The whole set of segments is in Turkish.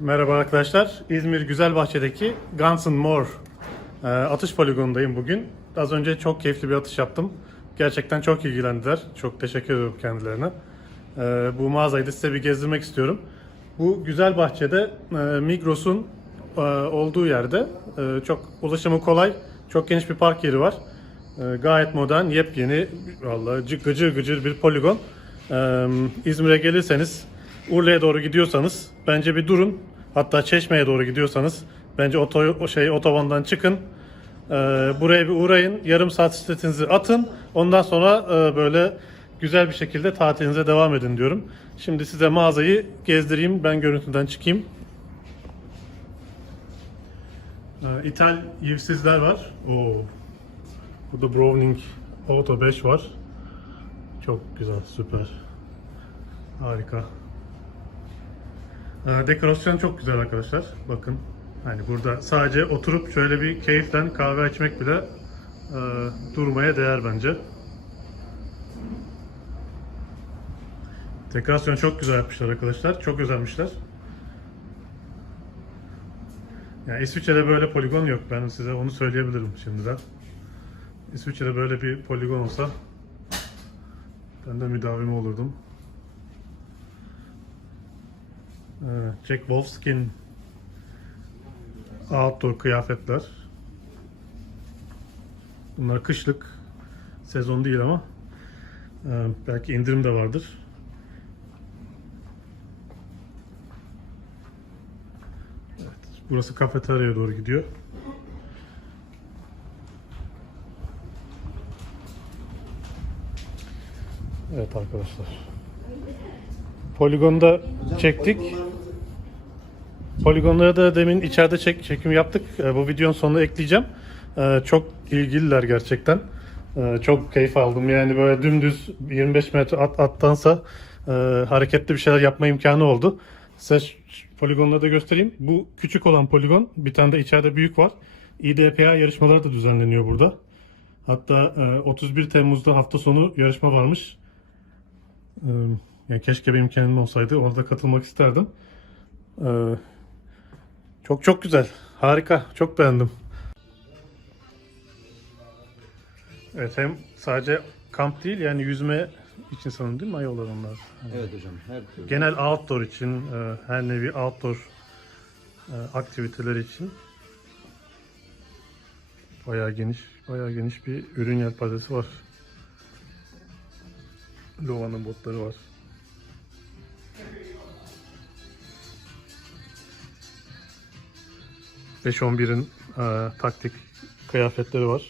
Merhaba arkadaşlar. İzmir Güzelbahçe'deki Guns N' More e, atış poligonundayım bugün. Az önce çok keyifli bir atış yaptım. Gerçekten çok ilgilendiler. Çok teşekkür ediyorum kendilerine. E, bu mağazayı da size bir gezdirmek istiyorum. Bu Güzelbahçe'de e, Migros'un olduğu yerde çok ulaşımı kolay, çok geniş bir park yeri var. Gayet modern, yepyeni, vallahi cı- gıcır gıcır bir poligon. İzmir'e gelirseniz, Urla'ya doğru gidiyorsanız bence bir durun. Hatta Çeşme'ye doğru gidiyorsanız bence oto, şey otobandan çıkın. E, buraya bir uğrayın, yarım saat bisikletinizi atın. Ondan sonra e, böyle güzel bir şekilde tatilinize devam edin diyorum. Şimdi size mağazayı gezdireyim, ben görüntüden çıkayım. Ee, İthal yivsizler var. Oo. Burada Browning Auto 5 var. Çok güzel, süper. Harika. Ee, dekorasyon çok güzel arkadaşlar. Bakın. Hani burada sadece oturup şöyle bir keyiften kahve içmek bile e, durmaya değer bence. Dekorasyon çok güzel yapmışlar arkadaşlar. Çok özenmişler. Yani İsviçre'de böyle poligon yok. Ben size onu söyleyebilirim şimdiden. İsviçre'de böyle bir poligon olsa ben de müdavimi olurdum. Ee, Jack Wolfskin outdoor kıyafetler. Bunlar kışlık sezon değil ama ee, belki indirim de vardır. Burası kafeteryaya doğru gidiyor. Evet arkadaşlar. Poligonda çektik. Poligonlara da demin içeride çek, çekim yaptık. Ee, bu videonun sonuna ekleyeceğim. Ee, çok ilgililer gerçekten. Ee, çok keyif aldım. Yani böyle dümdüz 25 metre at attansa e, hareketli bir şeyler yapma imkanı oldu. Size poligonları da göstereyim. Bu küçük olan poligon. Bir tane de içeride büyük var. İDPA yarışmaları da düzenleniyor burada. Hatta e, 31 Temmuz'da hafta sonu yarışma varmış. Yani keşke benim kendim olsaydı orada katılmak isterdim. Ee, Çok çok güzel. Harika. Çok beğendim. Evet hem sadece kamp değil yani yüzme için sanırım değil mi ayollar onlar? Evet hocam her türlü. Genel outdoor için e, her nevi outdoor e, aktiviteler için bayağı geniş bayağı geniş bir ürün yelpazesi var. Lova'nın botları var. Beş on birin e, taktik kıyafetleri var.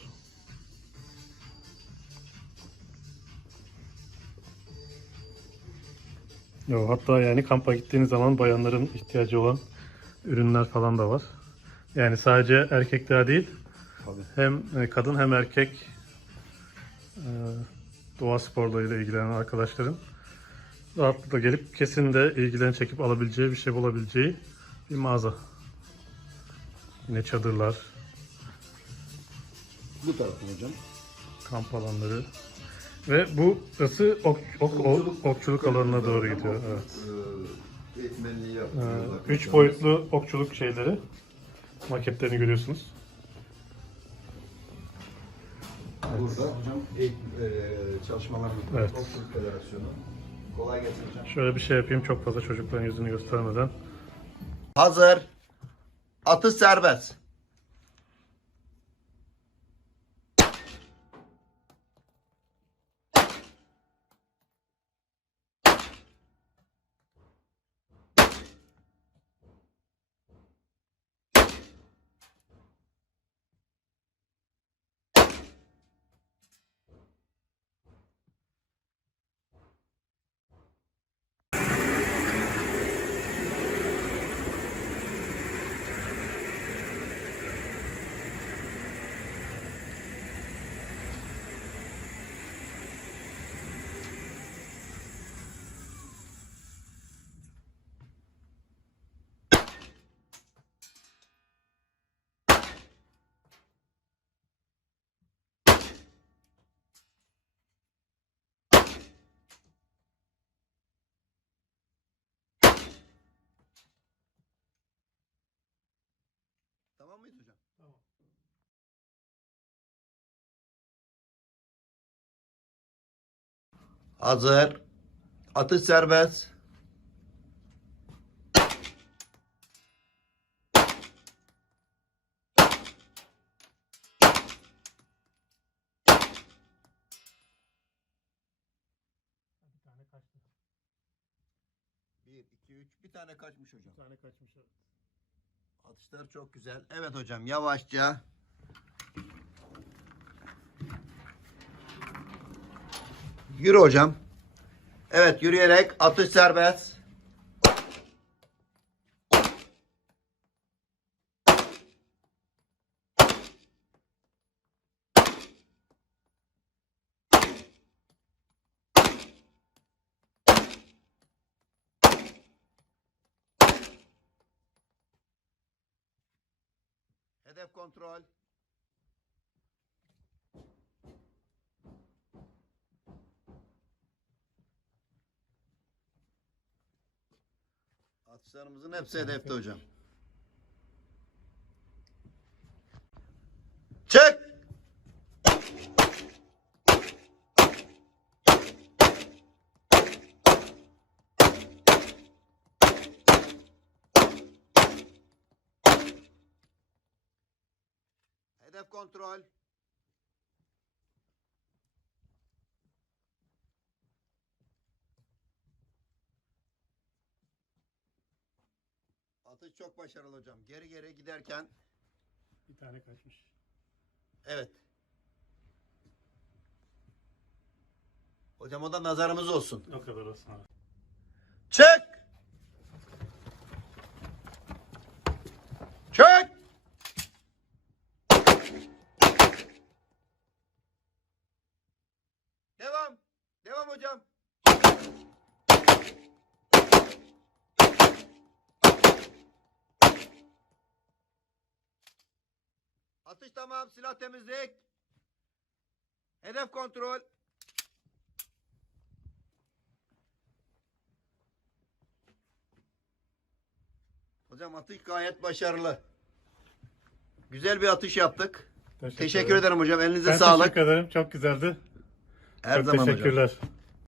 Yo, hatta yani kampa gittiğiniz zaman bayanların ihtiyacı olan ürünler falan da var. Yani sadece erkekler değil, Tabii. hem e, kadın hem erkek e, doğa sporlarıyla ilgilenen arkadaşların rahatlıkla gelip kesin de ilgilerini çekip alabileceği bir şey bulabileceği bir mağaza. Yine çadırlar, Bu taraftan hocam. kamp alanları ve bu ısı ok, ok, ok- okçuluk alanına doğru gidiyor. Evet. Ee, eğitmenliği Ee. Üç boyutlu okçuluk şeyleri maketlerini görüyorsunuz. Burada hocam eğitim, e, çalışmalar yapıyoruz. Evet. Okçuluk Federasyonu. Kolay gelsin hocam. Şöyle bir şey yapayım çok fazla çocukların yüzünü göstermeden. Hazır. Atış serbest. Hazır. Atış serbest. Bir, iki, üç. Bir tane kaçmış hocam. Bir tane kaçmış. Atışlar çok güzel. Evet hocam yavaşça. Yürü hocam. Evet yürüyerek atış serbest. Hedef kontrol. Atışlarımızın hepsi hedefte hocam. Çek! Hedef kontrol. Atış çok başarılı hocam. Geri geri giderken Bir tane kaçmış. evet. Hocam o da nazarımız olsun. O kadar olsun abi. Çek! Çek! Devam. Devam hocam. Atış tamam. Silah temizlik. Hedef kontrol. Hocam atış gayet başarılı. Güzel bir atış yaptık. Teşekkür, ederim hocam. Elinize Ben sağlık. teşekkür ederim. Çok güzeldi. Her Çok zaman hocam. teşekkürler.